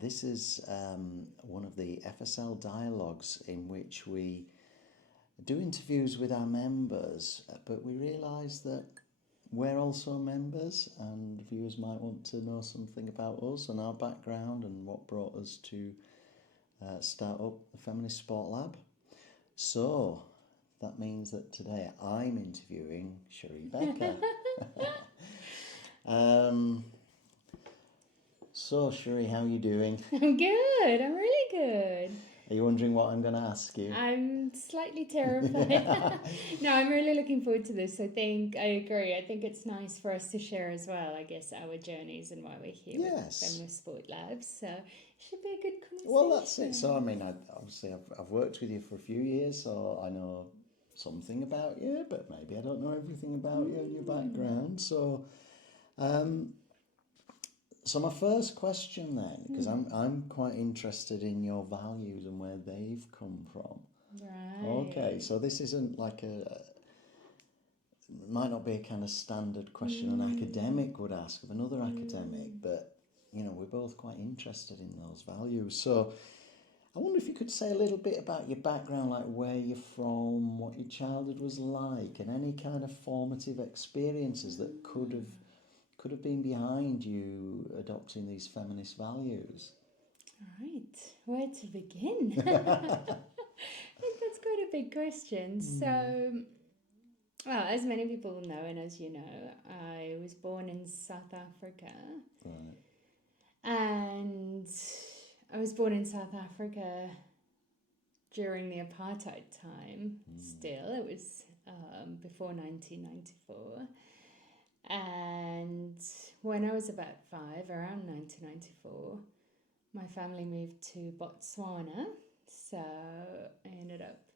This is one of the FSL Dialogues in which we do interviews with our members, but we realise that we're also members and viewers might want to know something about us and our background and what brought us to start up the Feminist Sport Lab. So that means that today I'm interviewing Sheree Bekker. So Sheree, how are you doing? I'm good. I'm really good. Are you wondering what I'm going to ask you? I'm slightly terrified. No, I'm really looking forward to this. I agree. I think it's nice for us to share as well, I guess, our journeys and why we're here with Feminist Sport Labs. So it should be a good conversation. Well, that's it. So, I mean, I've worked with you for a few years, so I know something about you, but maybe I don't know everything about you and your background. So, so my first question then, because I'm quite interested in your values and where they've come from. Right. Okay, so this isn't like might not be a kind of standard question an academic would ask of another academic, but you know, we're both quite interested in those values. So I wonder if you could say a little bit about your background, like where you're from, what your childhood was like, and any kind of formative experiences that could have been behind you adopting these feminist values. All right. Where to begin? I think that's quite a big question. So, well, as many people will know, and as you know, I was born in South Africa. Right. And I was born in South Africa during the apartheid time. Still, it was before 1994. And when I was about 5, around 1994, my family moved to Botswana. So I ended up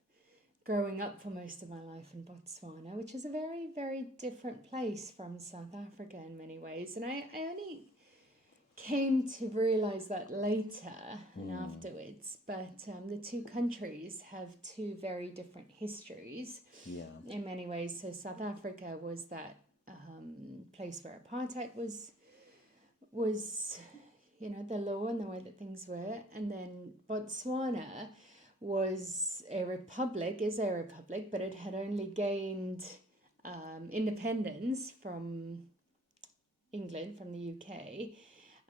growing up for most of my life in Botswana, which is a very, very different place from South Africa in many ways. And I only came to realise that later and afterwards. But the two countries have two very different histories in many ways. So South Africa was that place where apartheid was you know, the law and the way that things were. And then Botswana is a republic, but it had only gained independence from England, from the UK,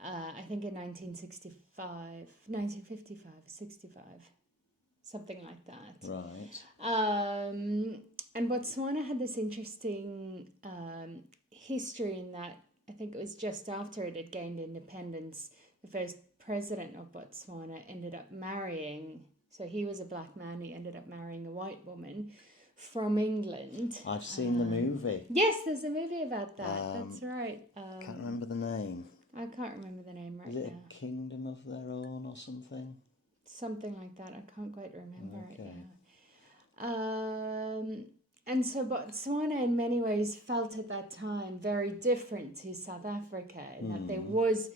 I think in 1955, 65, something like that. Right. And Botswana had this interesting history in that I think it was just after it had gained independence, the first president of Botswana ended up marrying, so he was a black man, he ended up marrying a white woman from England. I've seen the movie. Yes, there's a movie about that. That's right. Can't remember the name. I can't remember the name right now. Is it A Kingdom of Their Own or something? Something like that. I can't quite remember right now. And so Botswana in many ways felt at that time very different to South Africa in that there was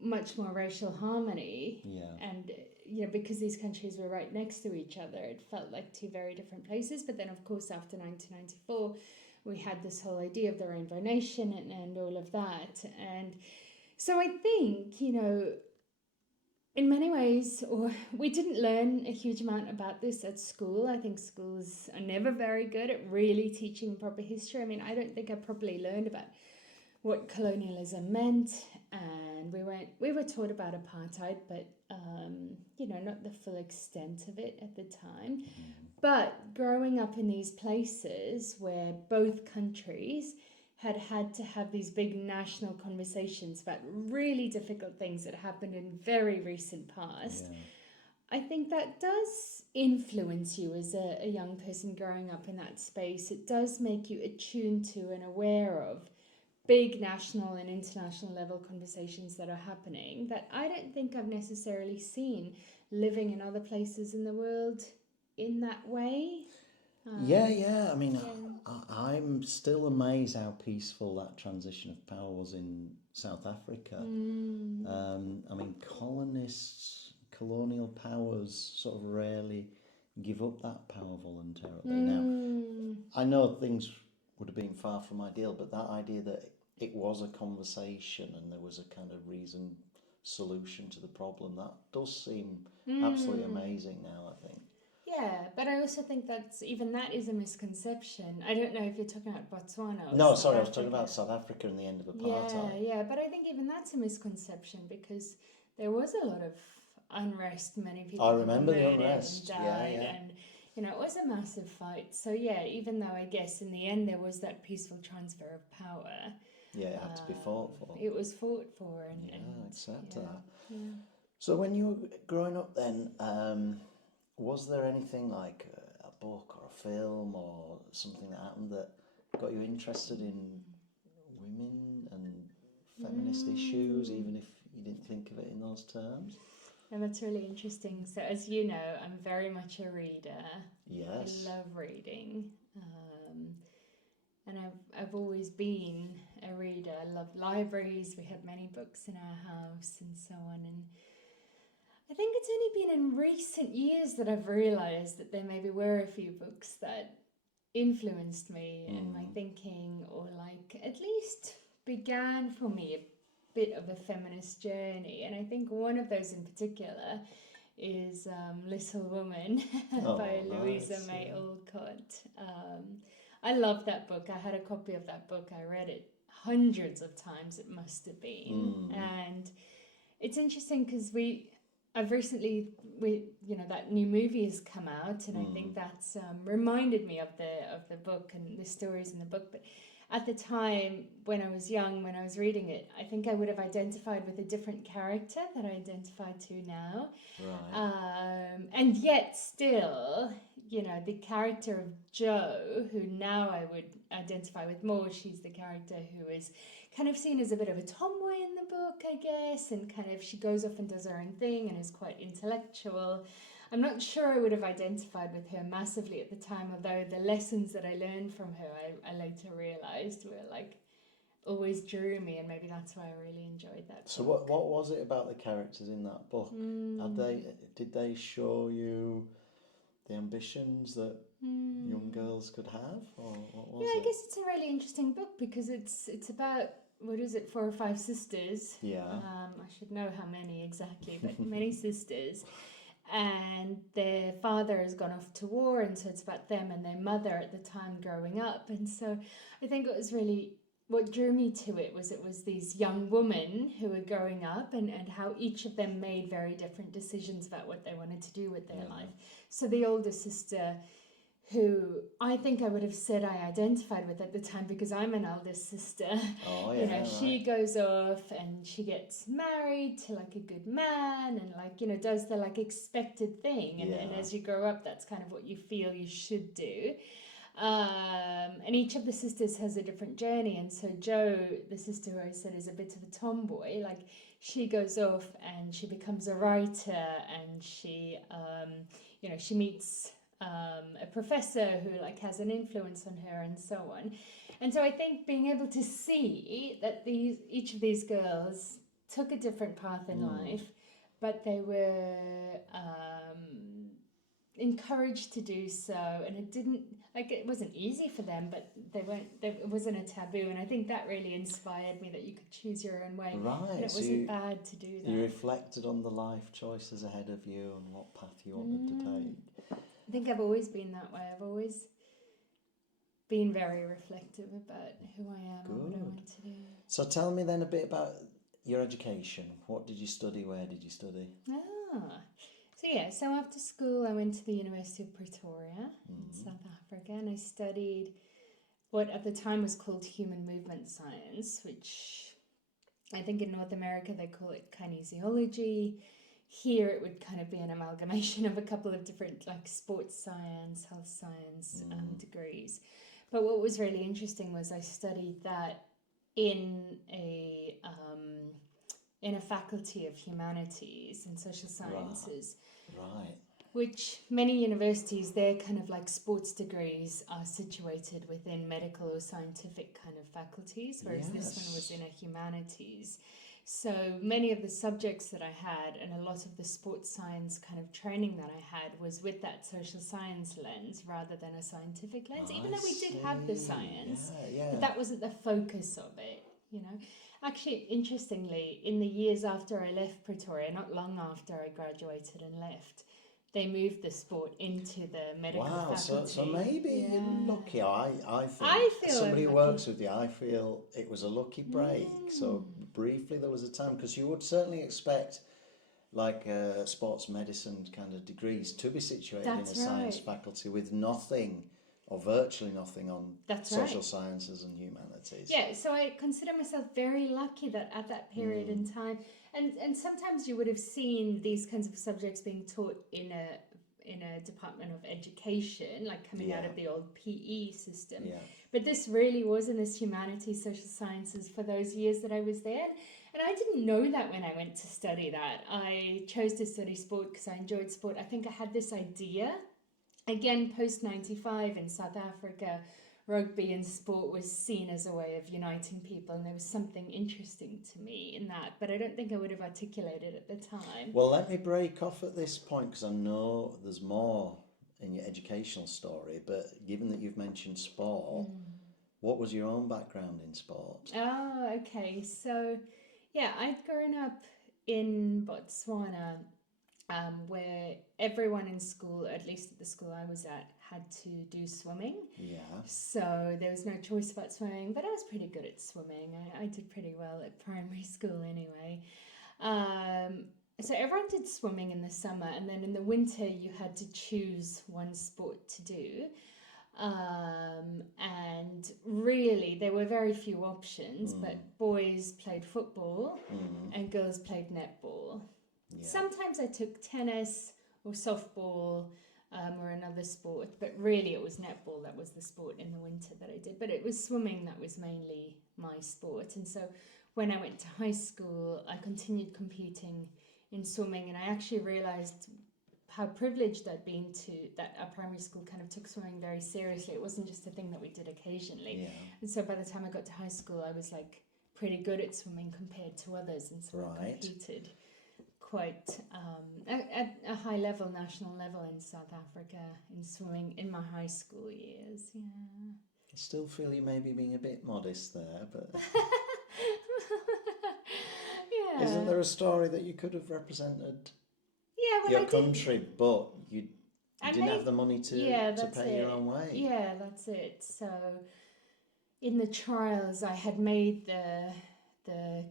much more racial harmony. And you know, because these countries were right next to each other, it felt like two very different places. But then of course after 1994 we had this whole idea of the Rainbow Nation and all of that. And so I think, you know, in many ways, we didn't learn a huge amount about this at school. I think schools are never very good at really teaching proper history. I mean, I don't think I properly learned about what colonialism meant, and we were taught about apartheid, but you know, not the full extent of it at the time. But growing up in these places where both countries had to have these big national conversations about really difficult things that happened in very recent past. I think that does influence you as a young person growing up in that space. It does make you attuned to and aware of big national and international level conversations that are happening that I don't think I've necessarily seen living in other places in the world in that way. I mean, I'm still amazed how peaceful that transition of power was in South Africa. I mean, colonial powers sort of rarely give up that power voluntarily. Now, I know things would have been far from ideal, but that idea that it was a conversation and there was a kind of reason solution to the problem. That does seem absolutely amazing now, I think. Yeah, but I also think that is a misconception. I don't know if you're talking about Botswana or No, South sorry, I was Africa. talking about South Africa and the end of Yeah, apartheid. yeah, but I think even that's a misconception because there was a lot of unrest. Many people I were remember the murdered unrest. and Yeah, died, yeah. and it was a massive fight. So yeah, even though I guess in the end there was that peaceful transfer of power, Yeah, it had to be fought for. it was fought for, and Accept yeah, that. yeah. So when you were growing up then, was there anything like a book or a film or something that happened that got you interested in women and feminist issues, even if you didn't think of it in those terms? And that's really interesting. So as you know, I'm very much a reader. Yes. I love reading. And I've always been a reader. I love libraries. We had many books in our house and so on. And I think it's only been in recent years that I've realised that there maybe were a few books that influenced me and my thinking, or like at least began for me a bit of a feminist journey. And I think one of those in particular is Little Woman by Louisa May Alcott. I love that book. I had a copy of that book. I read it hundreds of times, it must have been. And it's interesting because I've recently, that new movie has come out, and I think that's reminded me of the book and the stories in the book. But at the time, when I was young, when I was reading it, I think I would have identified with a different character that I identify to now. Right. And yet still, the character of Jo, who now I would identify with more, she's the character who is kind of seen as a bit of a tomboy in the book, I guess, and kind of she goes off and does her own thing and is quite intellectual. I'm not sure I would have identified with her massively at the time, although the lessons that I learned from her, I later realised were like always drew me, and maybe that's why I really enjoyed that. So what was it about the characters in that book? Did they show you the ambitions that young girls could have, or what was it? I guess it's a really interesting book because it's about, what is it, 4 or 5 sisters. Yeah. I should know how many exactly, but many sisters. And their father has gone off to war, and so it's about them and their mother at the time growing up. And so I think it was really, what drew me to it was these young women who were growing up, and how each of them made very different decisions about what they wanted to do with their life. So the older sister, who I think I would have said I identified with at the time because I'm an eldest sister. Oh, yeah, she goes off and she gets married to like a good man, and like, does the like expected thing. And as you grow up, that's kind of what you feel you should do. And each of the sisters has a different journey. And so Jo, the sister who I said is a bit of a tomboy, like she goes off and she becomes a writer, and she, she meets a professor who like has an influence on her and so on. And so I think being able to see that each of these girls took a different path in life, but they were encouraged to do so, and it wasn't easy for them, but it wasn't a taboo. And I think that really inspired me, that you could choose your own way, right, and it wasn't bad to do that. You reflected on the life choices ahead of you and what path you wanted to take. I think I've always been that way. I've always been very reflective about who I am and what I want to do. So tell me then a bit about your education. What did you study? Where did you study? So after school I went to the University of Pretoria in South Africa, and I studied what at the time was called human movement science, which I think in North America they call it kinesiology. Here it would kind of be an amalgamation of a couple of different like sports science, health science degrees. But what was really interesting was I studied that in a faculty of humanities and social sciences. Right. Which many universities, their kind of like sports degrees are situated within medical or scientific kind of faculties, whereas this one was in a humanities. So many of the subjects that I had, and a lot of the sports science kind of training that I had, was with that social science lens rather than a scientific lens, even though we did have the science, but that wasn't the focus of it. you know. Actually, interestingly, in the years after I left Pretoria, not long after I graduated and left, they moved the sport into the medical faculty. So maybe you're lucky. I think, I feel as somebody I'm who lucky. works with you, I feel it was a lucky break. So briefly there was a time, because you would certainly expect like sports medicine kind of degrees to be situated in a science faculty with nothing or virtually nothing on social sciences and humanities. Yeah, so I consider myself very lucky that at that period in time, and sometimes you would have seen these kinds of subjects being taught in a department of education, like coming out of the old PE system. Yeah. But this really was in this humanities, social sciences for those years that I was there. And I didn't know that when I went to study that. I chose to study sport because I enjoyed sport. I think I had this idea, again, post-95 in South Africa, rugby and sport was seen as a way of uniting people, and there was something interesting to me in that, but I don't think I would have articulated at the time. Well, let me break off at this point, because I know there's more in your educational story, but given that you've mentioned sport, what was your own background in sport? Oh, okay. So, yeah, I'd grown up in Botswana, where everyone in school, at least at the school I was at, had to do swimming. Yeah. So there was no choice about swimming, but I was pretty good at swimming. I did pretty well at primary school anyway. So everyone did swimming in the summer, and then in the winter you had to choose one sport to do. And really there were very few options, but boys played football and girls played netball. Yeah. Sometimes I took tennis or softball or another sport, but really it was netball that was the sport in the winter that I did. But it was swimming that was mainly my sport. And so when I went to high school, I continued competing in swimming, and I actually realized how privileged I'd been to that our primary school kind of took swimming very seriously. It wasn't just a thing that we did occasionally. Yeah. And so by the time I got to high school, I was like pretty good at swimming compared to others, and so I competed quite at a high level, national level in South Africa in swimming in my high school years. Yeah. I still feel you may be being a bit modest there, but yeah. Isn't there a story that you could have represented your country, but you didn't have the money to pay your own way? Yeah, that's it. So in the trials, I had made the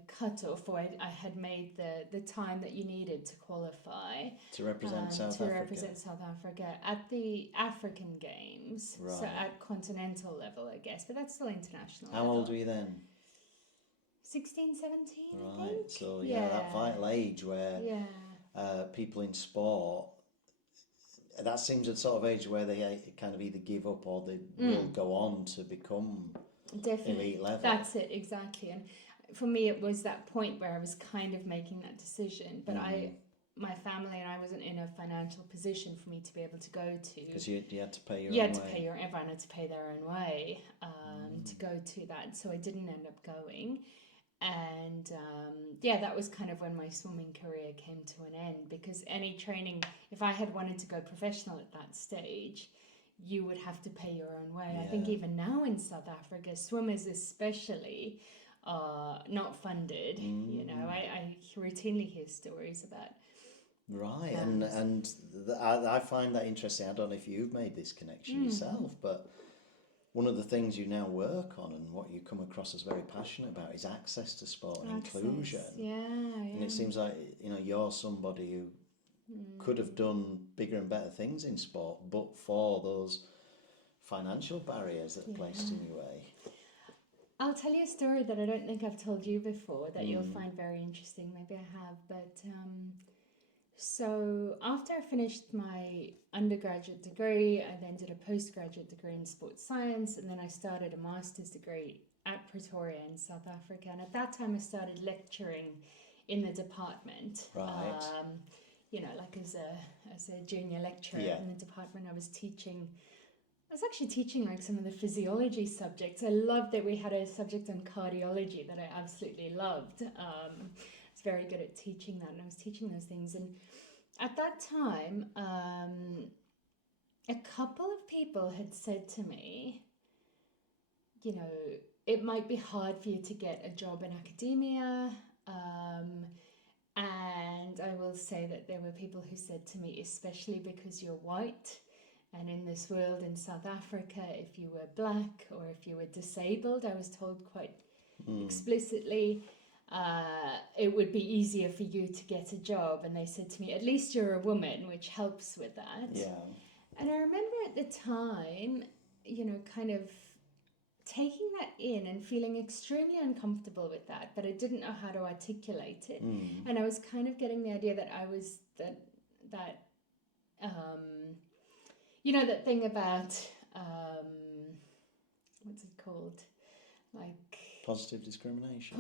cutoff, or I had made the time that you needed to qualify to represent South Africa at the African Games, so at continental level, I guess, but that's still international. How old were you then? 16, 17, I think. Right, so that vital age where people in sport, that seems a sort of age where they kind of either give up or they will go on to become elite level. That's it, exactly. And for me, it was that point where I was kind of making that decision, but my family and I wasn't in a financial position for me to be able to go to. Because you had to pay your own way. Everyone had to pay their own way to go to that, so I didn't end up going. And that was kind of when my swimming career came to an end, because any training, if I had wanted to go professional at that stage, you would have to pay your own way. I think even now in South Africa, swimmers especially are not funded. You know, I routinely hear stories about. Right, and I find that interesting. I don't know if you've made this connection yourself, but one of the things you now work on and what you come across as very passionate about is access to sport and inclusion. Yeah. And it seems like, you're somebody who could have done bigger and better things in sport, but for those financial barriers that are placed in your way. I'll tell you a story that I don't think I've told you before that you'll find very interesting. Maybe I have, but so after I finished my undergraduate degree, I then did a postgraduate degree in sports science, and then I started a master's degree at Pretoria in South Africa. And at that time, I started lecturing in the department. Right. Like as a junior lecturer in the department, I was actually teaching like some of the physiology subjects. I loved that we had a subject on cardiology that I absolutely loved. I was very good at teaching that, and I was teaching those things. And at that time, a couple of people had said to me, it might be hard for you to get a job in academia. And I will say that there were people who said to me, especially because you're white, and in this world in South Africa, if you were black or if you were disabled, I was told quite explicitly, it would be easier for you to get a job. And they said to me, at least you're a woman, which helps with that. Yeah. And I remember at the time, kind of taking that in and feeling extremely uncomfortable with that, but I didn't know how to articulate it. And I was kind of getting the idea that I was that that thing about what's it called, like positive discrimination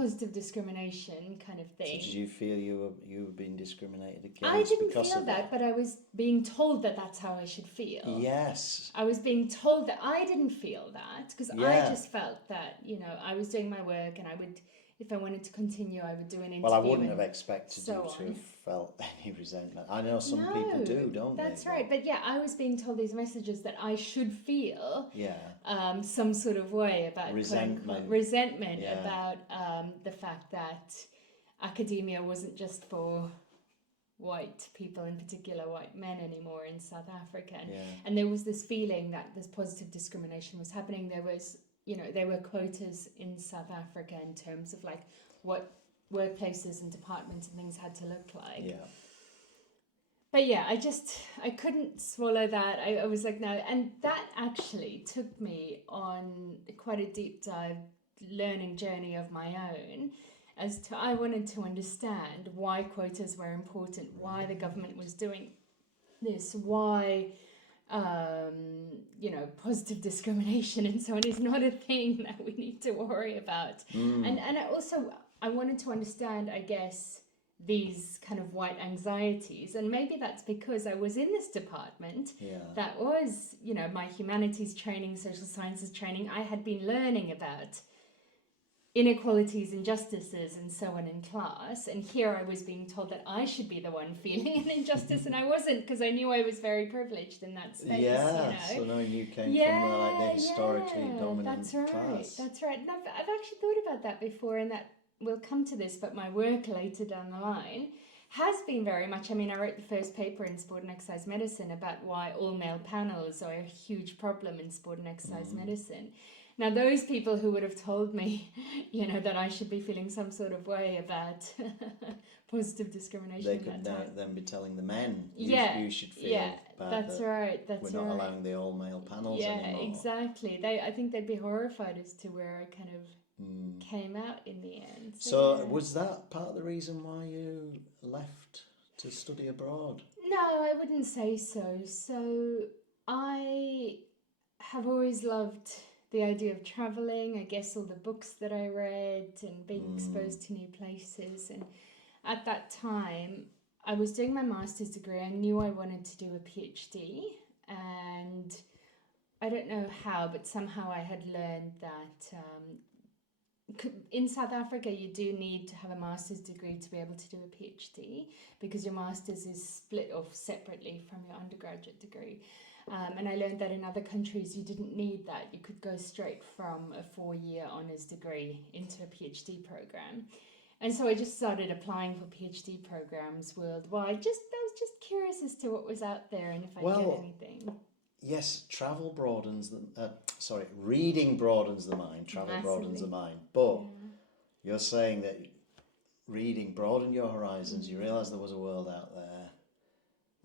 kind of thing. So did you feel you were being discriminated against? I didn't because feel of that, but I was being told that that's how I should feel. Yes. I was being told that. I didn't feel that, because I just felt that, I was doing my work, and I would, if I wanted to continue, I would do an interview. Well, I wouldn't have expected so you to have felt any resentment. I know some people do, don't they? That's right. But yeah, I was being told these messages that I should feel some sort of way about resentment about the fact that academia wasn't just for white people, in particular white men, anymore in South Africa. And there was this feeling that this positive discrimination was happening. There was, there were quotas in South Africa in terms of like what workplaces and departments and things had to look like. Yeah. But yeah, I couldn't swallow that. I was like, no. And that actually took me on quite a deep dive learning journey of my own, as to I wanted to understand why quotas were important, why the government was doing this, why positive discrimination and so on is not a thing that we need to worry about. And I wanted to understand, I guess, these kind of white anxieties, and maybe that's because I was in this department that was, my humanities training, social sciences training. I had been learning about inequalities, injustices and so on in class, and here I was being told that I should be the one feeling an injustice, and I wasn't, because I knew I was very privileged in that space. So no, you came from like the historically dominant class. That's right. And I've actually thought about that before, and that we'll come to this, but my work later down the line has been very much, I wrote the first paper in sport and exercise medicine about why all male panels are a huge problem in sport and exercise medicine. Now, those people who would have told me, that I should be feeling some sort of way about positive discrimination, they could then be telling the men, you should feel bad. That's right. That's we're not allowing the all-male panels anymore. Yeah, exactly. I think they'd be horrified as to where I kind of came out in the end. So was that part of the reason why you left to study abroad? No, I wouldn't say so. So I have always loved the idea of traveling, I guess all the books that I read and being exposed to new places. And at that time, I was doing my master's degree. I knew I wanted to do a PhD, and I don't know how, but somehow I had learned that in South Africa, you do need to have a master's degree to be able to do a PhD, because your master's is split off separately from your undergraduate degree. And I learned that in other countries, you didn't need that. You could go straight from a 4-year honours degree into a PhD program. And so I just started applying for PhD programs worldwide. I was just curious as to what was out there and if I'd get anything. Yes, reading broadens the mind, travel broadens the mind. But you're saying that reading broadened your horizons, you realised there was a world out there.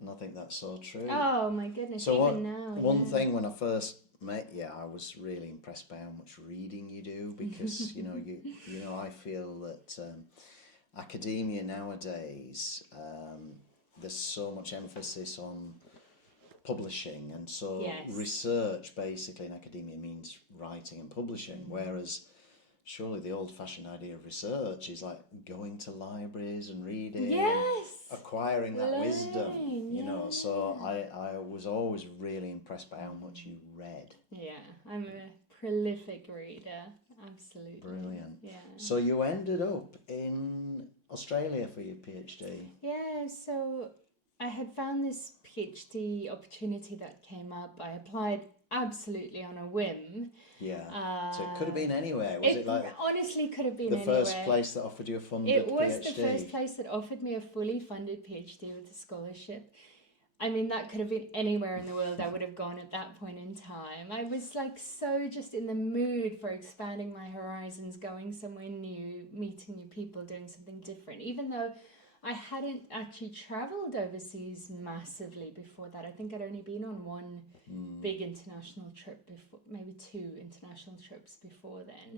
And I think that's so true. Oh my goodness! So even now, one thing when I first met you, I was really impressed by how much reading you do, because I feel that academia nowadays, there's so much emphasis on publishing, and so research basically in academia means writing and publishing, whereas surely the old-fashioned idea of research is like going to libraries and reading, acquiring that wisdom, so I was always really impressed by how much you read. Yeah, I'm a prolific reader, absolutely. Brilliant. Yeah. So you ended up in Australia for your PhD. Yeah, so I had found this PhD opportunity that came up. I applied absolutely on a whim. Yeah. So it could have been anywhere. Was it like honestly could have been the anywhere. first place that offered you a funded It was PhD? the first place that offered me a fully funded PhD with a scholarship. I mean, that could have been anywhere in the world I would have gone at that point in time. I was like so just in the mood for expanding my horizons, going somewhere new, meeting new people, doing something different. Even though I hadn't actually travelled overseas massively before that. I think I'd only been on one big international trip before, maybe 2 international trips before then.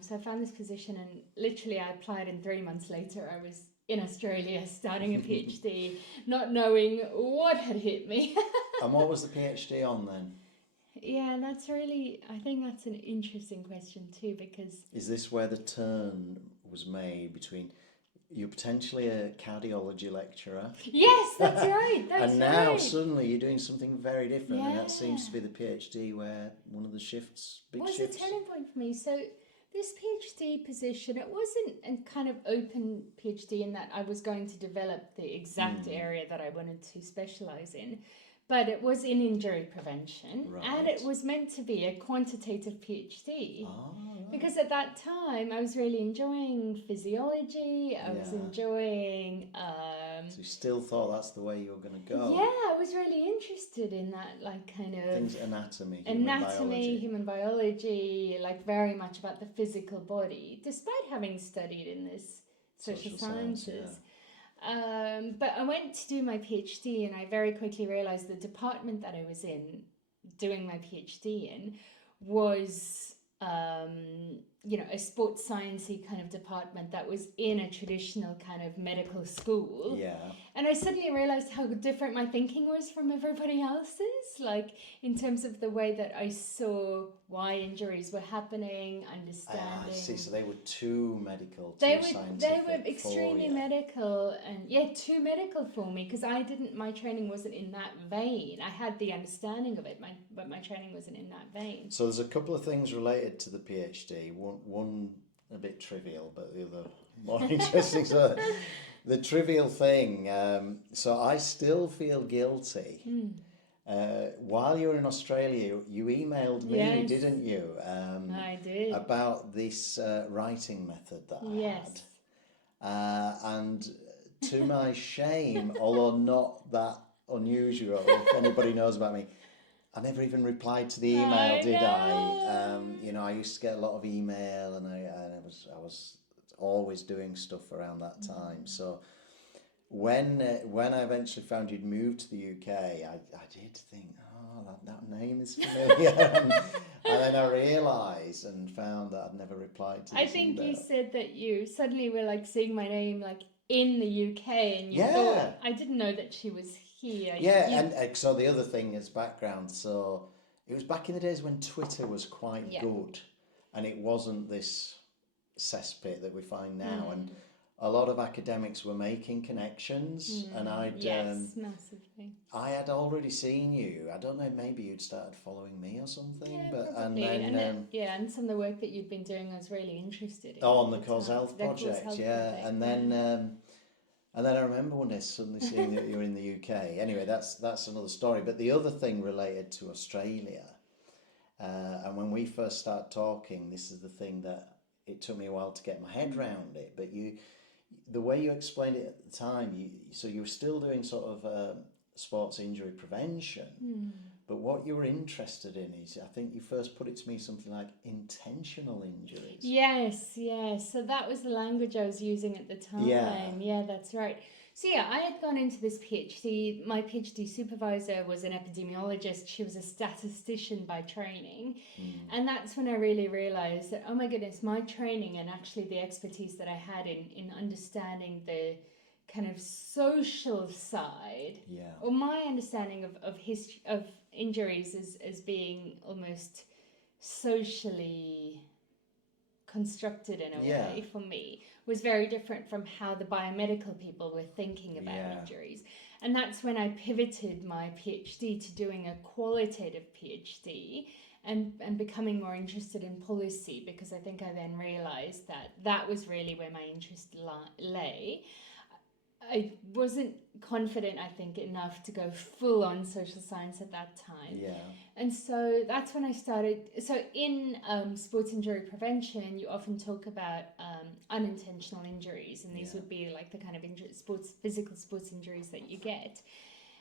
So I found this position, and literally I applied, and 3 months later I was in Australia starting a PhD, not knowing what had hit me. And what was the PhD on then? Yeah, that's really, I think that's an interesting question too, because... Is this where the turn was made between you're potentially a cardiology lecturer? Yes, that's right, that's and now right. suddenly you're doing something very different, Yeah. and that seems to be the PhD where one of the shifts, big shifts. It was a turning point for me. So this PhD position, it wasn't a kind of open PhD in that I was going to develop the exact area that I wanted to specialise in, but it was in injury prevention, and it was meant to be a quantitative PhD. Because at that time I was really enjoying physiology, I was enjoying... So you still thought that's the way you were going to go? Yeah, I was really interested in that, like kind of... Things, anatomy, human biology, like very much about the physical body, despite having studied in this social sciences. But I went to do my PhD, and I very quickly realised the department that I was in, doing my PhD in, was... a sports sciencey kind of department that was in a traditional kind of medical school. Yeah. And I suddenly realized how different my thinking was from everybody else's, like in terms of the way that I saw why injuries were happening, understanding. I see. So they were too medical, scientific. They were extremely medical, and too medical for me, because my training wasn't in that vein. I had the understanding of it, but my training wasn't in that vein. So there's a couple of things related to the PhD. One a bit trivial, but the other more interesting. So the trivial thing. So I still feel guilty. While you were in Australia, you emailed me, didn't you? I did. About this writing method that I had. And to my shame, although not that unusual, if anybody knows about me, I never even replied to the email, did I? I used to get a lot of email, and I was always doing stuff around that time. So when I eventually found you'd moved to the UK, I did think, that name is familiar. and then I realised and found that I'd never replied to this email. You said that you suddenly were like seeing my name like in the UK, and you thought, I didn't know that she was here. And so the other thing is background. So it was back in the days when Twitter was quite good, and it wasn't this cesspit that we find now. And a lot of academics were making connections, and massively. I had already seen you. I don't know, maybe you'd started following me or something. And then and some of the work that you'd been doing, I was really interested in. On the Cause Health project, And then I remember one day suddenly seeing that you were in the UK. Anyway, that's another story. But the other thing related to Australia, and when we first started talking, this is the thing that it took me a while to get my head around it. But the way you explained it at the time, you were still doing sort of sports injury prevention. But what you were interested in is, I think you first put it to me something like intentional injuries. Yes. So that was the language I was using at the time. Yeah, that's right. So I had gone into this PhD. My PhD supervisor was an epidemiologist. She was a statistician by training. And that's when I really realised that, oh my goodness, my training and actually the expertise that I had in understanding the kind of social side, or my understanding of injuries as being almost socially constructed in a way for me, was very different from how the biomedical people were thinking about injuries. And that's when I pivoted my PhD to doing a qualitative PhD and becoming more interested in policy, because I think I then realised that was really where my interest lay. I wasn't confident, I think, enough to go full on social science at that time. Yeah. And so that's when I started. So in sports injury prevention, you often talk about unintentional injuries, and these would be like the kind of physical sports injuries that you get.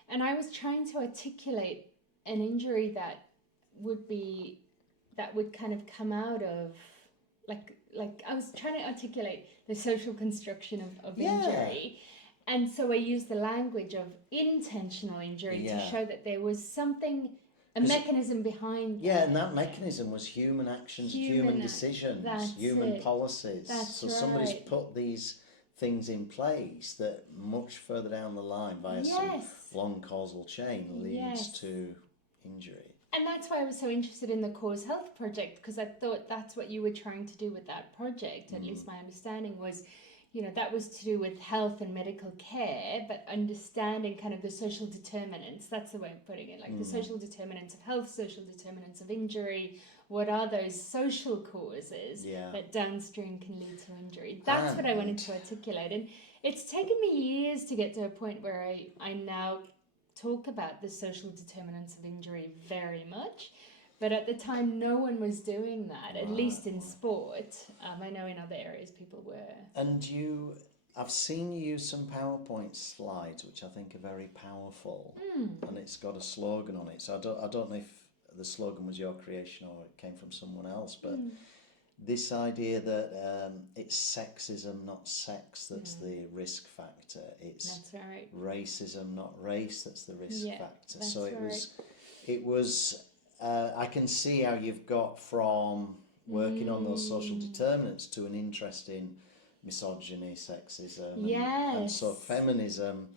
And I was trying to articulate an injury that would kind of come out of like I was trying to articulate the social construction of injury. And so I used the language of intentional injury to show that there was something, a mechanism behind that. Yeah, and that mechanism was human actions, human decisions, human policies. So somebody's put these things in place that much further down the line via some long causal chain leads to injury. And that's why I was so interested in the Cause Health project, because I thought that's what you were trying to do with that project. At least my understanding was, that was to do with health and medical care, but understanding kind of the social determinants. That's the way of putting it, like the social determinants of health, social determinants of injury. What are those social causes that downstream can lead to injury? That's what I wanted to articulate. And it's taken me years to get to a point where I now talk about the social determinants of injury very much. But at the time, no one was doing that, at least in sport. I know in other areas people were. And I've seen you use some PowerPoint slides, which I think are very powerful. And it's got a slogan on it. So I don't know if the slogan was your creation or it came from someone else, but this idea that it's sexism, not sex, that's the risk factor. It's racism, not race, that's the risk factor. So it was. I can see how you've got from working on those social determinants to an interest in misogyny, sexism, and so feminism.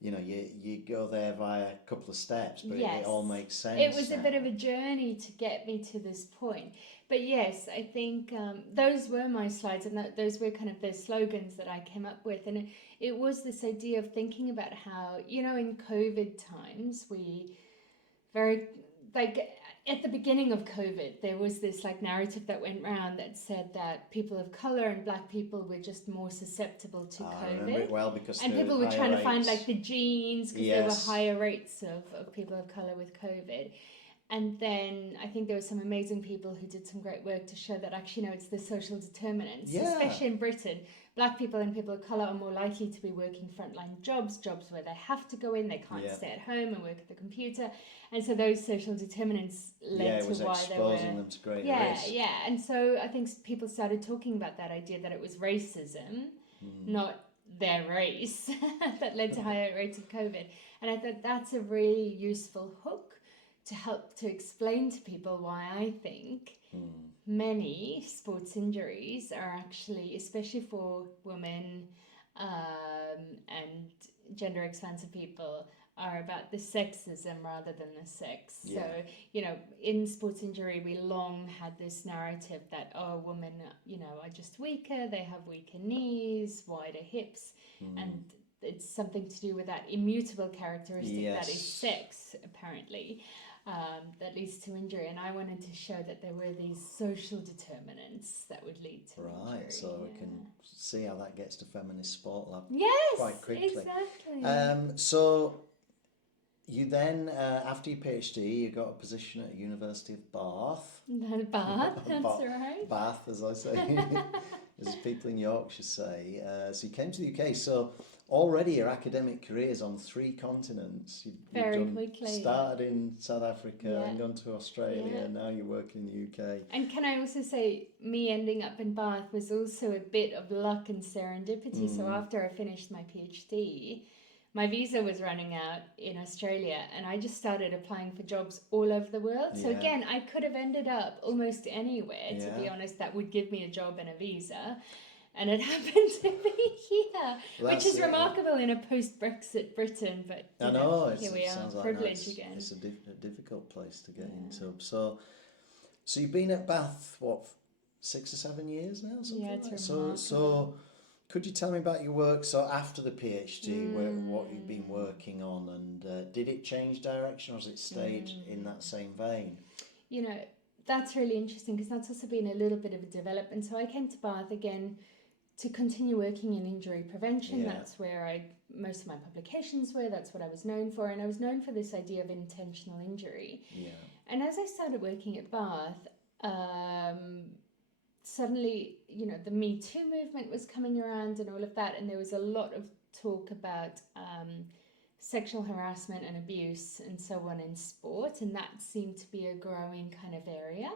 You go there via a couple of steps, but it all makes sense. It was a bit of a journey to get me to this point. But yes, I think those were my slides, and those were kind of the slogans that I came up with. And it was this idea of thinking about how, in COVID times, at the beginning of COVID, there was this narrative that went round that said that people of colour and black people were just more susceptible to COVID. I remember it well because people were trying to find the genes because there were higher rates of people of colour with COVID. And then I think there were some amazing people who did some great work to show that actually, it's the social determinants, especially in Britain. Black people and people of colour are more likely to be working frontline jobs where they have to go in, they can't stay at home and work at the computer. And so those social determinants led to why they were... Yeah, it was exposing them to greater risk. Yeah, and so I think people started talking about that idea that it was racism, not their race, that led to higher rates of COVID. And I thought that's a really useful hook to help to explain to people why I think many sports injuries are actually, especially for women and gender expansive people, are about the sexism rather than the sex. So, in sports injury, we long had this narrative that, women, are just weaker, they have weaker knees, wider hips, and it's something to do with that immutable characteristic that is sex, apparently. That leads to injury, and I wanted to show that there were these social determinants that would lead to injury. So we can see how that gets to Feminist Sport Lab quite quickly. Exactly. So you then, after your PhD, you got a position at University of Bath. Bath, that's right. Bath, as I say, as people in Yorkshire say. So you came to the UK. So already your academic career is on 3 continents. Very quickly. Started in South Africa and gone to Australia, and now you're working in the UK. And can I also say, me ending up in Bath was also a bit of luck and serendipity. So after I finished my PhD, my visa was running out in Australia, and I just started applying for jobs all over the world. So again, I could have ended up almost anywhere, to be honest, that would give me a job and a visa. And it happened to be here, which is remarkable in a post-Brexit Britain. But here we are, privilege again. It's a difficult place to get into. So you've been at Bath, 6 or 7 years now? It's remarkable. So could you tell me about your work? So after the PhD, what you've been working on, and did it change direction, or has it stayed in that same vein? That's really interesting, because that's also been a little bit of a development. So I came to Bath again to continue working in injury prevention. That's where I most of my publications were. That's what I was known for. And I was known for this idea of intentional injury. Yeah. And as I started working at Bath, suddenly, the Me Too movement was coming around and all of that. And there was a lot of talk about sexual harassment and abuse and so on in sport. And that seemed to be a growing kind of area.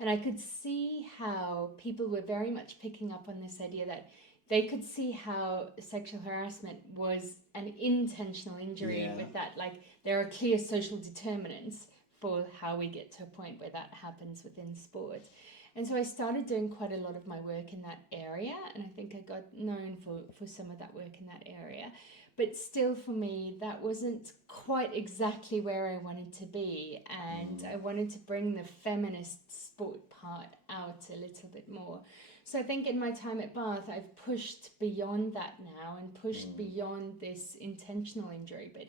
And I could see how people were very much picking up on this idea that they could see how sexual harassment was an intentional injury, with that, like, there are clear social determinants for how we get to a point where that happens within sport. And so I started doing quite a lot of my work in that area, and I think I got known for some of that work in that area. But still, for me, that wasn't quite exactly where I wanted to be, and I wanted to bring the feminist sport part out a little bit more. So I think in my time at Bath, I've pushed beyond that now, and pushed beyond this intentional injury, but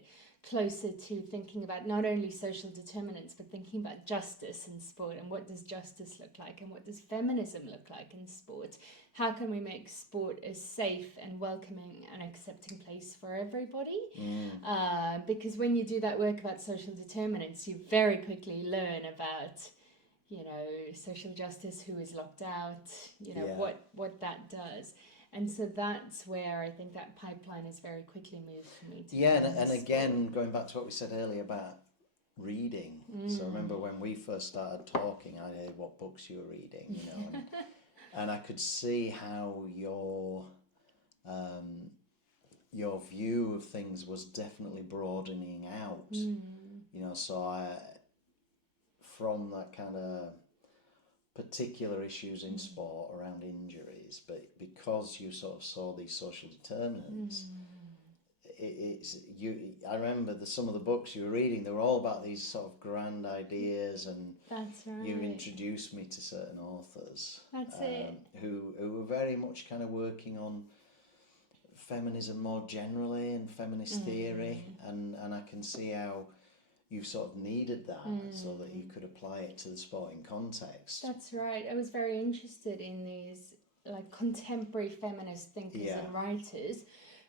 closer to thinking about not only social determinants, but thinking about justice in sport, and what does justice look like, and what does feminism look like in sport? How can we make sport a safe and welcoming and accepting place for everybody? Because when you do that work about social determinants, you very quickly learn about, social justice, who is locked out, what that does. And so that's where I think that pipeline has very quickly moved for me to. Yeah, and again, going back to what we said earlier about reading. So I remember when we first started talking, I heard what books you were reading, and I could see how your view of things was definitely broadening out. So from that kind of particular issues in sport around injuries, but because you sort of saw these social determinants, I remember some of the books you were reading, they were all about these sort of grand ideas, and that's right. you introduced me to certain authors. That's it. Who were very much kind of working on feminism more generally and feminist theory, and I can see how you sort of needed that so that you could apply it to the sporting context. That's right. I was very interested in these like contemporary feminist thinkers and writers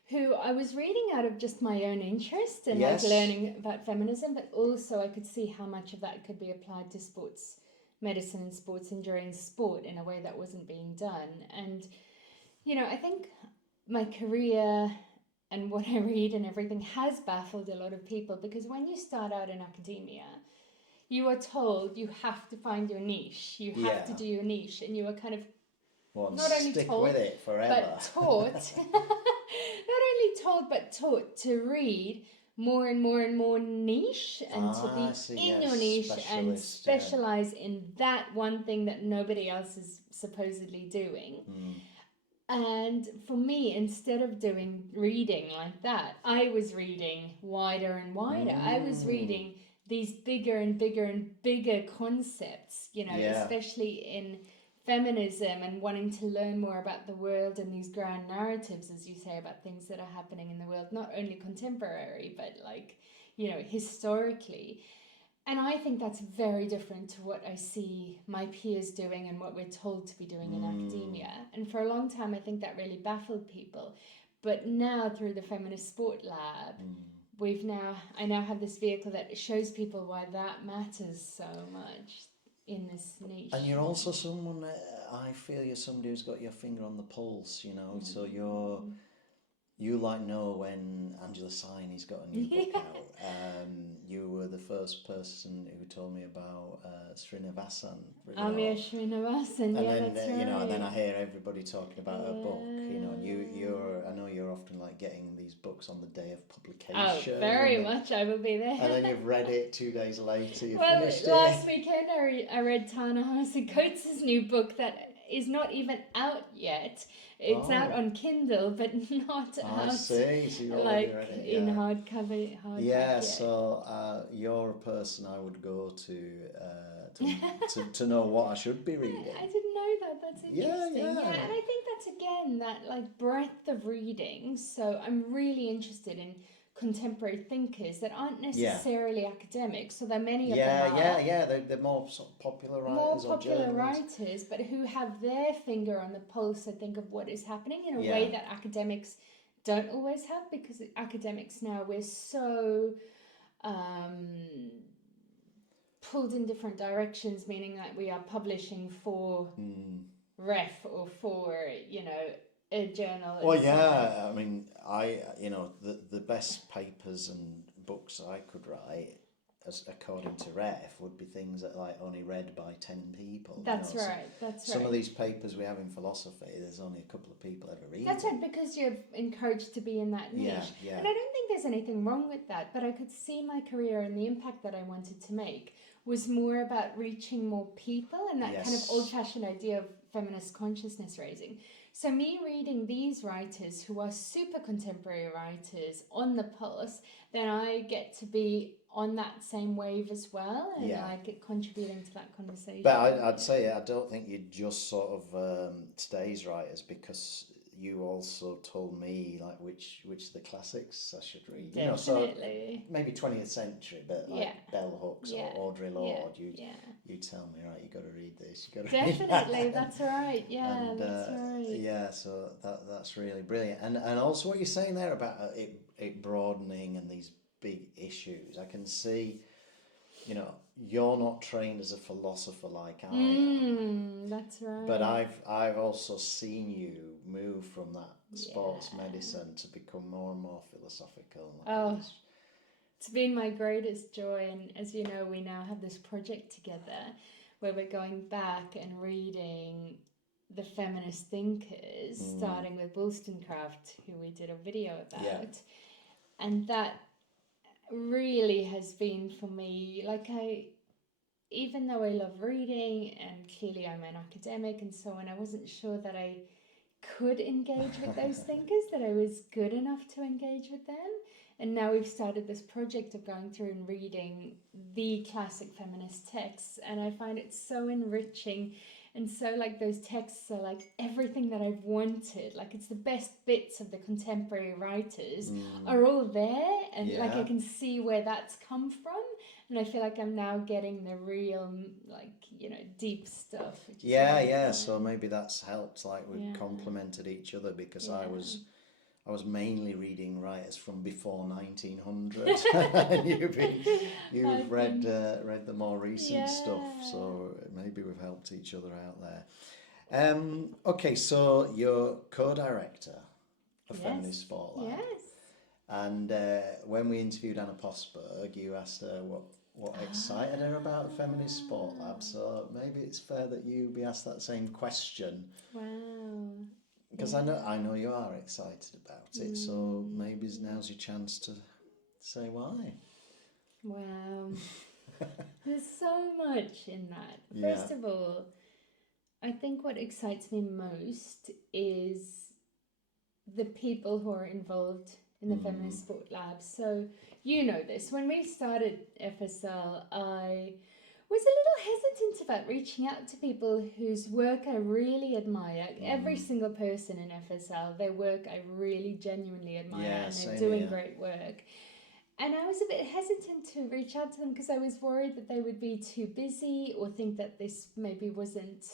who I was reading out of just my own interest and like learning about feminism, but also I could see how much of that could be applied to sports medicine and sports injury and sport in a way that wasn't being done. And, I think my career and what I read and everything has baffled a lot of people, because when you start out in academia, you are told you have to find your niche, you have to do your niche, and you are kind of not only told with it forever, but taught, not only told but taught to read more and more and more niche, and to be in your niche and specialize in that one thing that nobody else is supposedly doing. And for me, instead of doing reading like that, I was reading wider and wider. I was reading these bigger and bigger and bigger concepts, especially in feminism, and wanting to learn more about the world and these grand narratives, as you say, about things that are happening in the world, not only contemporary, but historically. And I think that's very different to what I see my peers doing and what we're told to be doing in academia. And for a long time, I think that really baffled people. But now, through the Feminist Sport Lab, I now have this vehicle that shows people why that matters so much in this niche. And you're also someone, I feel you're somebody who's got your finger on the pulse, so you know when Angela Saini's got a new book out. You were the first person who told me about Srinivasan. Srinivasan, that's right. And then I hear everybody talking about her book, and I know you're often like getting these books on the day of publication. Oh, very much, I will be there. And then you've read it 2 days later, finished it. Last weekend I read Ta-Nehisi Coates' new book that is not even out yet. It's out on Kindle, but not out. I see. So you're like read it, in hardcover. So you're a person I would go to know what I should be reading. I didn't know that. That's interesting. Yeah, and I think that's again that breadth of reading. So I'm really interested in contemporary thinkers that aren't necessarily academics, so there are many of them they're more sort of popular writers, but who have their finger on the pulse, I think, of what is happening in a way that academics don't always have, because academics now, we're so pulled in different directions, meaning that we are publishing for ref or for, you know, a journal. Well, yeah, I mean, the best papers and books I could write, as according to ref, would be things that like only read by 10 people. That's you know? right. That's Some right. of these papers we have in philosophy, there's only a couple of people ever read. That's right, because you're encouraged to be in that niche. Yeah. And I don't think there's anything wrong with that, but I could see my career and the impact that I wanted to make was more about reaching more people and that kind of old-fashioned idea of feminist consciousness raising. So me reading these writers who are super contemporary writers on the pulse, then I get to be on that same wave as well, and like contributing to that conversation. But I'd say I don't think you just sort of today's writers, because you also told me like which of the classics I should read. Definitely. You know, so maybe 20th century, but like bell hooks or Audre Lorde. You tell me, right? You got to read this. You got to Definitely. That's right. Yeah, and, that's right. Yeah, so that's really brilliant, and also what you're saying there about it broadening and these big issues. I can see, you know, you're not trained as a philosopher like I am. That's right. But I've also seen you move from that sports medicine to become more and more philosophical. It's been my greatest joy, and as you know, we now have this project together where we're going back and reading the feminist thinkers, starting with Wollstonecraft, who we did a video about, and that really has been for me, like, even though I love reading and clearly I'm an academic and so on, I wasn't sure that I could engage with those thinkers, that I was good enough to engage with them. And now we've started this project of going through and reading the classic feminist texts, and I find it so enriching. And so, like, those texts are like everything that I've wanted. Like, it's the best bits of the contemporary writers are all there, and like I can see where that's come from. And I feel like I'm now getting the real, like, you know, deep stuff. So maybe that's helped. Like, we've complemented each other, because I was mainly reading writers from before 1900, and you've read the more recent stuff. So maybe we've helped each other out there. Okay, so you're co-director of Feminist Sport Lab. Yes. And when we interviewed Anna Posberg, you asked her what excited her about the Feminist Sport Lab. So maybe it's fair that you be asked that same question. Wow. Because I know you are excited about it. So maybe now's your chance to say why. Wow. There's so much in that. First of all, I think what excites me most is the people who are involved in the Feminist Sport Lab. So you know this. When we started FSL, I was a little hesitant about reaching out to people whose work I really admire. Every single person in FSL, their work I really genuinely admire, and they're doing great work. And I was a bit hesitant to reach out to them because I was worried that they would be too busy or think that this maybe wasn't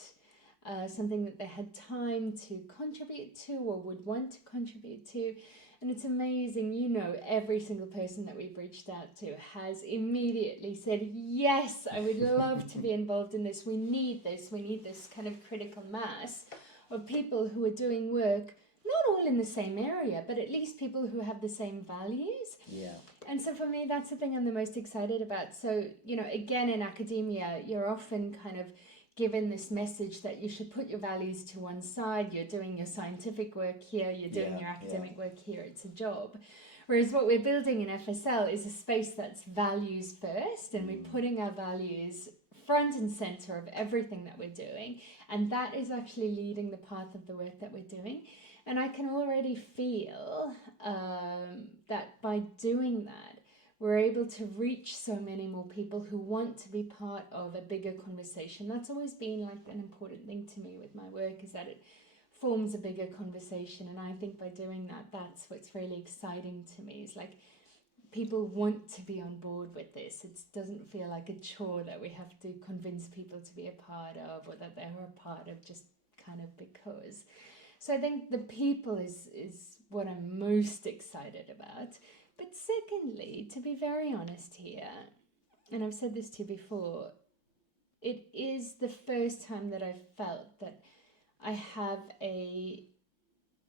something that they had time to contribute to or would want to contribute to. And it's amazing, you know, every single person that we've reached out to has immediately said, yes, I would love to be involved in this. We need this kind of critical mass of people who are doing work, not all in the same area, but at least people who have the same values. Yeah. And so for me, that's the thing I'm the most excited about. So, you know, again, in academia, you're often kind of given this message that you should put your values to one side. You're doing your scientific work here, you're doing your academic work here, it's a job. Whereas what we're building in FSL is a space that's values first, and we're putting our values front and center of everything that we're doing, and that is actually leading the path of the work that we're doing. And I can already feel that by doing that, we're able to reach so many more people who want to be part of a bigger conversation. That's always been like an important thing to me with my work, is that it forms a bigger conversation. And I think by doing that, that's what's really exciting to me, is like people want to be on board with this. It doesn't feel like a chore that we have to convince people to be a part of, or that they're a part of just kind of because. So I think the people is what I'm most excited about. But secondly, to be very honest here, and I've said this to you before, it is the first time that I've felt that I have a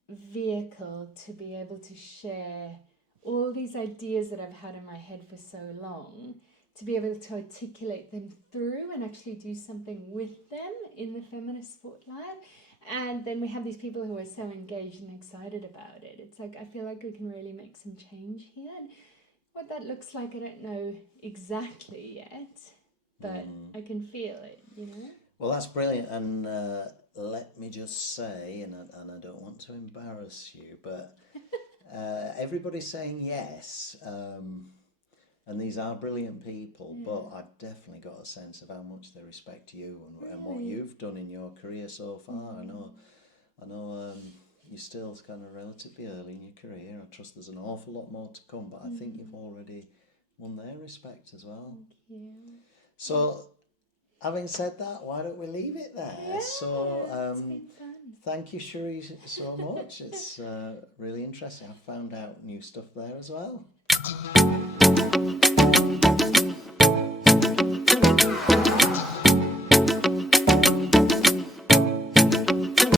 vehicle to be able to share all these ideas that I've had in my head for so long, to be able to articulate them through and actually do something with them in the feminist spotlight. And then we have these people who are so engaged and excited about it. It's like, I feel like we can really make some change here. And what that looks like, I don't know exactly yet, but I can feel it, you know? Well, that's brilliant. And let me just say, and I don't want to embarrass you, but everybody's saying yes. And these are brilliant people, but I've definitely got a sense of how much they respect you and what you've done in your career so far. I know you're still kind of relatively early in your career. I trust there's an awful lot more to come, but I think you've already won their respect as well. Thank you. So, having said that, why don't we leave it there? Yeah, So, it's been fun. thank you, Sheree, so much. It's really interesting. I found out new stuff there as well.